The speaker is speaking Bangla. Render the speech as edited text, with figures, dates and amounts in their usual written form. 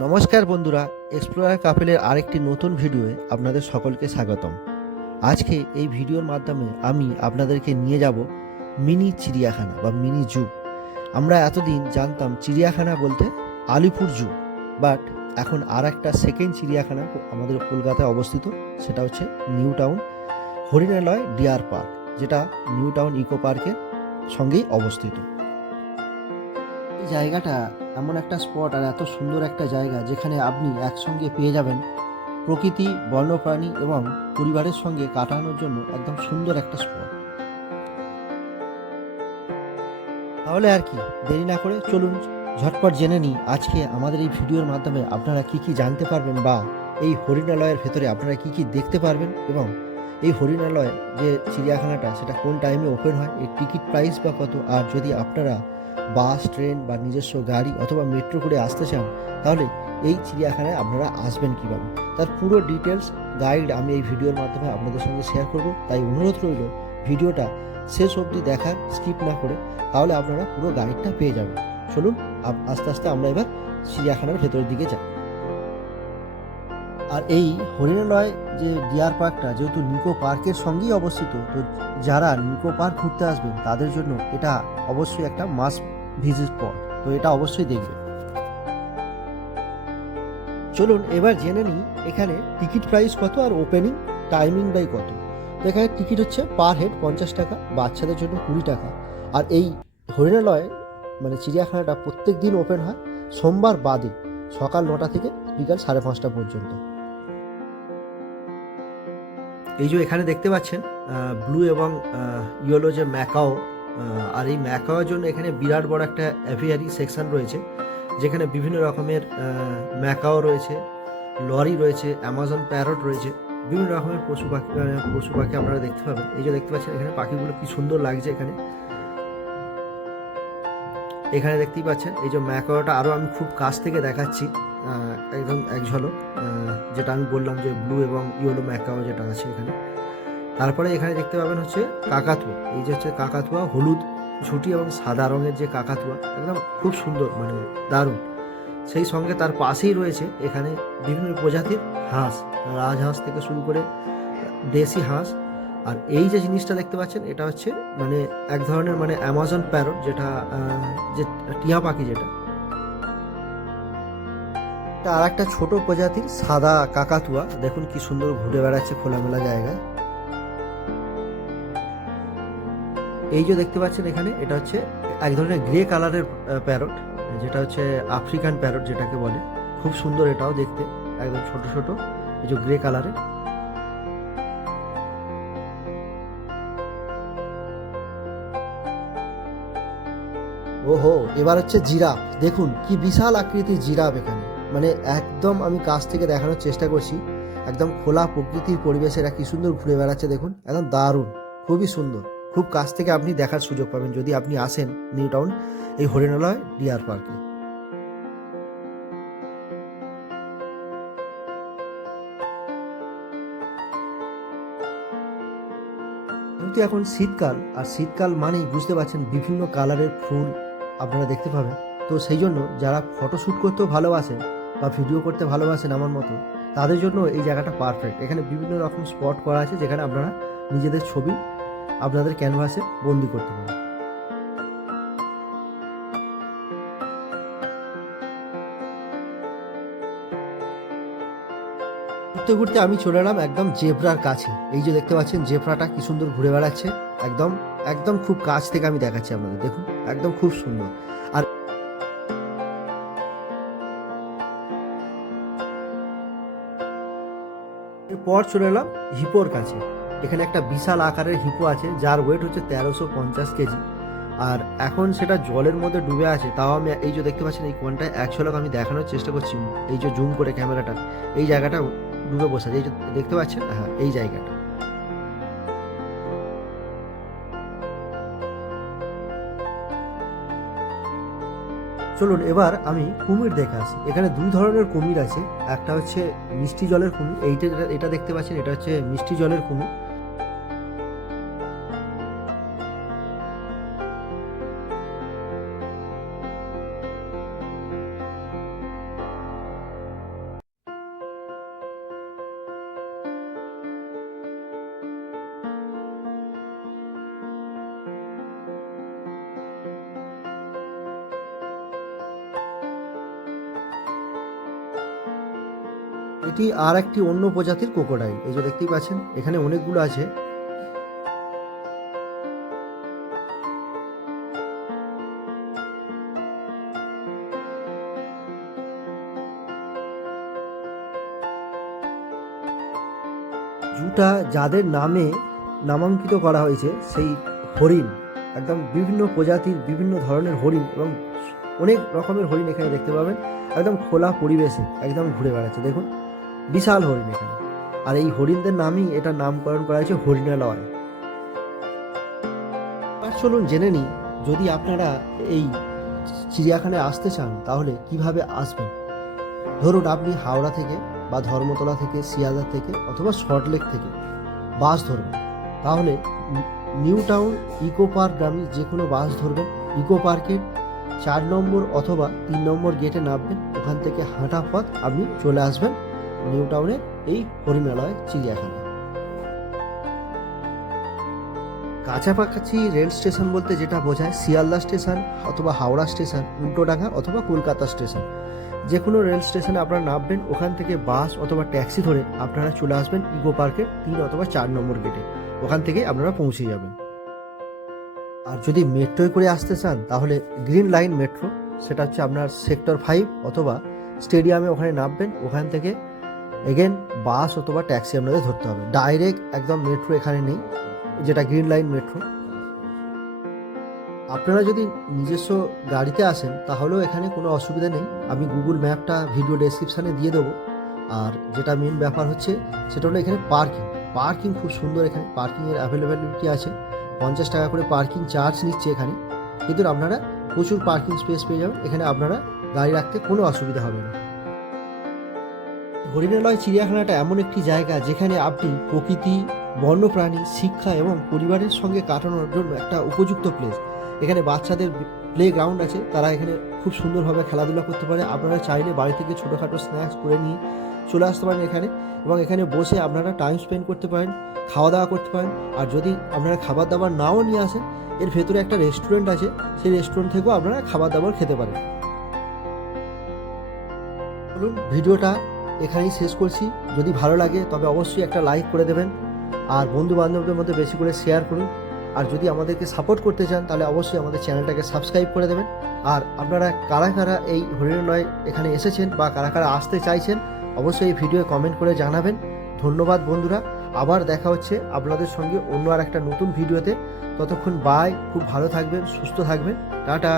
নমস্কার বন্ধুরা, এক্সপ্লোরার কাপেলের আরেকটি নতুন ভিডিওয়ে আপনাদের সকলকে স্বাগতম। আজকে এই ভিডিওর মাধ্যমে আমি আপনাদেরকে নিয়ে যাব মিনি চিড়িয়াখানা বা মিনি জু। আমরা এতদিন জানতাম চিড়িয়াখানা বলতে আলিপুর জু, বাট এখন আর একটা সেকেন্ড চিড়িয়াখানা আমাদের কলকাতায় অবস্থিত, সেটা হচ্ছে নিউ টাউন হরিণালয় ডিয়ার পার্ক, যেটা নিউ টাউন ইকো পার্কের সঙ্গেই অবস্থিত। এই জায়গাটা এমন একটা স্পট আর এত সুন্দর একটা জায়গা যেখানে আপনি একসঙ্গে পেয়ে যাবেন প্রকৃতি, বন্যপ্রাণী এবং পরিবারের সঙ্গে কাটানোর জন্য একদম সুন্দর একটা স্পট। তাহলে আর কি দেরি না করে চলুন ঝটপট জেনে নিই আজকে আমাদের এই ভিডিওর মাধ্যমে আপনারা কি কি জানতে পারবেন, বা এই হরিণালয়ের ভেতরে আপনারা কি কি দেখতে পারবেন, এবং এই হরিণালয় যে চিড়িয়াখানাটা সেটা কোন টাইমে ওপেন হয়, এর টিকিট প্রাইস বা কত, আর যদি আপনারা বাস, ট্রেন বা নিজস্ব গাড়ি অথবা মেট্রো করে আসতে চান তাহলে এই চিড়িয়াখানায় আপনারা আসবেন কীভাবে, তার পুরো ডিটেলস গাইড আমি এই ভিডিওর মাধ্যমে আপনাদের সঙ্গে শেয়ার করব। তাই অনুরোধ রইল ভিডিওটা শেষ অবধি দেখার, স্কিপ না করে, তাহলে আপনারা পুরো গাইডটা পেয়ে যাবেন। চলুন আস্তে আস্তে আমরা এবার চিড়িয়াখানার ভেতরের দিকে যাই। আর এই হরিণালয় যে ডিয়ার পার্কটা যেহেতু নিকো পার্কের সঙ্গেই অবস্থিত, তো যারা নিকো পার্ক ঘুরতে আসবেন তাদের জন্য এটা অবশ্যই একটা মাস্ট ভিজিট স্পট, তো এটা অবশ্যই দেখবেন। চলুন এবার জেনে নিই এখানে টিকিট প্রাইস কত আর ওপেনিং টাইমিং বাই কত। তো এখানে টিকিট হচ্ছে পার হেড 50 টাকা, বাচ্চাদের জন্য 20 টাকা। আর এই হরিণালয় মানে চিড়িয়াখানাটা প্রত্যেক দিন ওপেন হয় সোমবার বাদে, সকাল 9টা থেকে বিকাল 5:30 পর্যন্ত। এই যে এখানে দেখতে পাচ্ছেন ব্লু এবং ইয়েলো যে ম্যাকাও, আর এই ম্যাকাওয়ের জন্য এখানে বিরাট বড় একটা অ্যাভিয়ারি সেকশন রয়েছে, যেখানে বিভিন্ন রকমের ম্যাকাও রয়েছে, লরি রয়েছে, অ্যামাজন প্যারট রয়েছে, বিভিন্ন রকমের পশু পাখি আপনারা দেখতে পাবেন। এই যে দেখতে পাচ্ছেন এখানে পাখিগুলো কি সুন্দর লাগছে। এখানে দেখতেই পাচ্ছেন এই যে ম্যাকাওটা আরও আমি খুব কাছ থেকে দেখাচ্ছি, একদম এক ঝলক, যেটা আমি বললাম যে ব্লু এবং ইয়েলো ম্যাকাও যেটা আছে এখানে। তারপরে এখানে দেখতে পাবেন হচ্ছে কাকাতুয়া, এই যে হচ্ছে কাকাতুয়া, হলুদ ঝুঁটি এবং সাদা রঙের যে কাকাতুয়া, একদম খুব সুন্দর, মানে দারুণ। সেই সঙ্গে তার পাশেই রয়েছে এখানে বিভিন্ন প্রজাতির হাঁস, রাজহাঁস থেকে শুরু করে দেশি হাঁস। আর এই যে জিনিসটা দেখতে পাচ্ছেন এটা হচ্ছে মানে এক ধরনের মানে অ্যামাজন প্যারট, যেটা যে টিয়া পাখি, যেটা আর একটা ছোট প্রজাতির সাদা কাকাতুয়া, দেখুন কি সুন্দর ঘুরে বেড়াচ্ছে খোলামেলা জায়গায়। এই যে দেখতে পাচ্ছেন এখানে এটা হচ্ছে এক ধরনের গ্রে কালারের প্যারট, যেটা হচ্ছে আফ্রিকান প্যারট যেটাকে বলে। খুব সুন্দর এটাও দেখতে, একদম ছোট ছোট, এই যে গ্রে কালারের। ওহো, এবার হচ্ছে জিরাফ, দেখুন কি বিশাল আকৃতির জিরাফ এখানে, মানে একদম আমি কাছ থেকে দেখানোর চেষ্টা করছি। একদম খোলা প্রকৃতির পরিবেশে এরা কি সুন্দর ঘুরে বেড়াচ্ছে, দেখুন একদম দারুণ, খুবই সুন্দর। খুব কাছ থেকে আপনি দেখার সুযোগ পাবেন যদি আপনি আসেন নিউ টাউন এই হরিণালয় ডিয়ার পার্কে। কিন্তু এখন শীতকাল, আর শীতকাল মানেই বুঝতে পারছেন বিভিন্ন কালারের ফুল আপনারা দেখতে পাবেন। তো সেই জন্য যারা ফটোশ্যুট করতেও ভালোবাসেন বা ভিডিও করতে ভালোবাসেন আমার মতো, তাদের জন্য এই জায়গাটা পারফেক্ট। এখানে বিভিন্ন রকম স্পট করা আছে যেখানে আপনারা নিজেদের ছবি আপনাদের ক্যানভাসে বন্দি করতে পারেন। ঘুরতে ঘুরতে আমি চলে এলাম একদম জেব্রার কাছে। এই যে দেখতে পাচ্ছেন জেব্রাটা কি সুন্দর ঘুরে বেড়াচ্ছে, একদম একদম খুব কাছ থেকে আমি দেখাচ্ছি আপনাদের, দেখুন একদম খুব সুন্দর। আর এরপর চলে এলাম হিপোর কাছে। এখানে একটা বিশাল আকারের হিপো আছে যার ওয়েট হচ্ছে 1350 কেজি। আর এখন সেটা জলের মধ্যে ডুবে আছে, তাও আমি এই যে দেখতে পাচ্ছেন এই কোনটায় এক ঝলক আমি দেখানোর চেষ্টা করছি, এই যে জুম করে ক্যামেরাটা, এই জায়গাটা ডুবে বসে আছে, এই যে দেখতে পাচ্ছেন, হ্যাঁ এই জায়গাটা। চলুন এবার আমি কুমির দেখে আসি। এখানে দুই ধরনের কুমির আছে, একটা হচ্ছে মিষ্টি জলের কুমির, এটা দেখতে পাচ্ছেন এটা হচ্ছে মিষ্টি জলের কুমির। এটি আর একটি অন্য প্রজাতির ক্রোকোডাইল। এই যে দেখতেই পাচ্ছেন এখানে অনেকগুলো আছে। জুটা যাদের নামে নামাঙ্কিত করা হয়েছে সেই হরিণ, একদম বিভিন্ন প্রজাতির বিভিন্ন ধরনের হরিণ এবং অনেক রকমের হরিণ এখানে দেখতে পাবেন। একদম খোলা পরিবেশে একদম ঘুরে বেড়াচ্ছে, দেখুন বিশাল হরিণ এখানে। আর এই হরিণদের নামই এটার নামকরণ করা হয়েছে হরিণালয়। আর চলুন জেনে নিই, যদি আপনারা এই চিড়িয়াখানায় আসতে চান তাহলে কিভাবে আসবেন। ধরুন আপনি হাওড়া থেকে বা ধর্মতলা থেকে, শিয়ালদা থেকে অথবা সল্টলেক থেকে বাস ধরবেন, তাহলে নিউ টাউন ইকো পার্ক গ্রামে যে কোনো বাস ধরবেন। ইকো পার্কের 4 নম্বর অথবা 3 নম্বর গেটে নামবেন। ওখান থেকে হাঁটা পথ আপনি চলে আসবেন নিউ টাউনের এই হরিণালয় চিড়িয়াখানা। কাছাকাছি রেল স্টেশন বলতে যেটা বোঝায় শিয়ালদা স্টেশন অথবা হাওড়া স্টেশন, উল্টোডাঙ্গা অথবা কলকাতা স্টেশন, যে কোনো রেল স্টেশনে আপনারা নামবেন। ওখান থেকে বাস অথবা ট্যাক্সি ধরে আপনারা চলে আসবেন ইকো পার্কের 3 অথবা 4 নম্বর গেটে। ওখান থেকে আপনারা পৌঁছে যাবেন। আর যদি মেট্রোয় করে আসতে চান তাহলে গ্রিন লাইন মেট্রো, সেটা হচ্ছে আপনার সেক্টর 5 অথবা স্টেডিয়ামে ওখানে নামবেন। ওখান থেকে এগেন বাস অথবা ট্যাক্সি আপনাদের ধরতে হবে। ডাইরেক্ট একদম মেট্রো এখানে নেই, যেটা গ্রিন লাইন মেট্রো। আপনারা যদি নিজস্ব গাড়িতে আসেন তাহলেও এখানে কোনো অসুবিধা নেই, আমি গুগল ম্যাপটা ভিডিও ডেসক্রিপশানে দিয়ে দেবো। আর যেটা মেন ব্যাপার হচ্ছে সেটা হলো এখানে পার্কিং খুব সুন্দর। এখানে পার্কিংয়ের অ্যাভেলেবিলিটি আছে, 50 টাকা করে পার্কিং চার্জ নিচ্ছে এখানে, কিন্তু আপনারা প্রচুর পার্কিং স্পেস পেয়ে যাবেন। এখানে আপনারা গাড়ি রাখতে কোনো অসুবিধা হবে না। হরিণালয় চিড়িয়াখানাটা এমন একটি জায়গা যেখানে আপনি প্রকৃতি, বন্যপ্রাণী, শিক্ষা এবং পরিবারের সঙ্গে কাটানোর জন্য একটা উপযুক্ত প্লেস। এখানে বাচ্চাদের প্লে গ্রাউন্ড আছে, তারা এখানে খুব সুন্দরভাবে খেলাধুলা করতে পারে। আপনারা চাইলে বাড়ি থেকে ছোটোখাটো স্ন্যাক্স করে নিয়ে চলে আসতে পারেন এখানে, এবং এখানে বসে আপনারা টাইম স্পেন্ড করতে পারেন, খাওয়া দাওয়া করতে পারেন। আর যদি আপনারা খাবার দাবার নাও নিয়ে আসেন, এর ভেতরে একটা রেস্টুরেন্ট আছে, সেই রেস্টুরেন্ট থেকেও আপনারা খাবার দাবার খেতে পারেন। বলুন, ভিডিওটা এখানেই শেষ করছি। যদি ভালো লাগে তবে অবশ্যই একটা লাইক করে দেবেন, আর বন্ধু বান্ধবদের মধ্যে বেশি করে শেয়ার করুন। আর যদি আমাদেরকে সাপোর্ট করতে চান তাহলে অবশ্যই আমাদের চ্যানেলটাকে সাবস্ক্রাইব করে দেবেন। আর আপনারা কারা কারা এই হরিণালয় এখানে এসেছেন বা কারা কারা আসতে চাইছেন অবশ্যই এই ভিডিওয়ে কমেন্ট করে জানাবেন। ধন্যবাদ বন্ধুরা, আবার দেখা হচ্ছে আপনাদের সঙ্গে অন্য আর একটা নতুন ভিডিওতে। ততক্ষণ বাই, খুব ভালো থাকবেন, সুস্থ থাকবেন, টাটা।